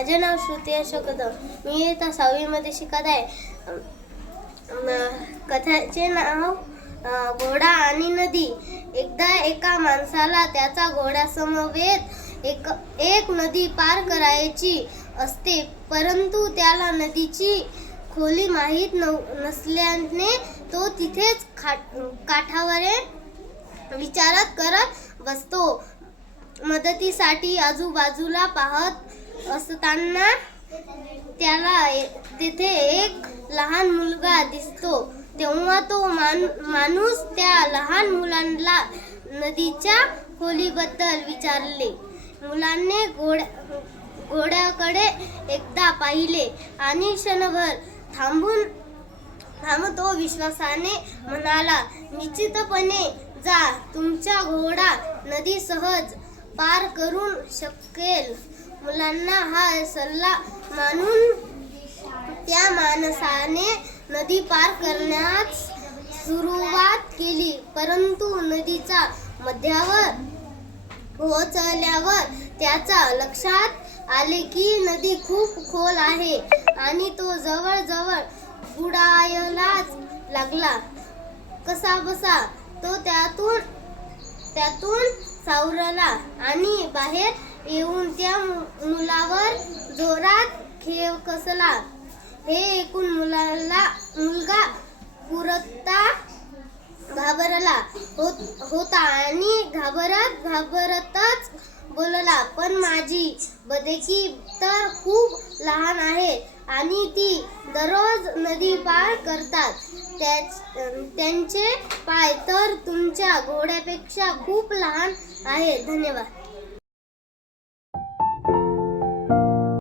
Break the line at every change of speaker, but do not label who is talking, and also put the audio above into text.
माझे नाव श्रुती अशोक कदम मी इयत्ता सहावीमध्ये शिकत आहे. कथाचे नाव घोडा आणि नदी. एकदा एका माणसाला त्याचा घोड्यासमवेत एक एक नदी पार करायची असते परंतु त्याला नदीची खोली माहीत नव नसल्याने तो तिथेच खाट काठावर विचारात करत बसतो. मदतीसाठी आजूबाजूला पाहत असताना त्याला ए- तिथे एक लहान मुलगा दिसतो. तेव्हा तो मान माणूस त्या लहान मुलांना नदीच्या खोलीबद्दल विचारले. मुलांनी घोड्या घोड्याकडे एकदा पाहिले आणि क्षणभर थांबून थांब तो विश्वासाने म्हणाला निश्चितपणे जा तुमचा घोडा नदी सहज पार करून शकेल. मुलांना हा सल्ला मानून त्या माणसाने नदी पार करण्यास सुरुवात केली. परंतु नदीच्या मध्यावर पोहोचल्यावर त्याचा लक्षात आले की नदी खूप खोल आहे आणि तो जवळजवळ बुडायलाच लागला. कसा बसा तो त्यातून त्यातून सावरला आणि बाहेर येऊन त्या मु- मुलावर जोरात खेळ कसला? हे ऐकून मुलाला मुलगा पुरता घाबरला. होत होता आणि घाबरत घाबरतच बोलला पण माझी बदकी तर खूप लहान आहे आणि ती दररोज नदी पार करतात. त्यांचे पाय तर तुमच्या घोड्यापेक्षा खूप लहान आहे. धन्यवाद.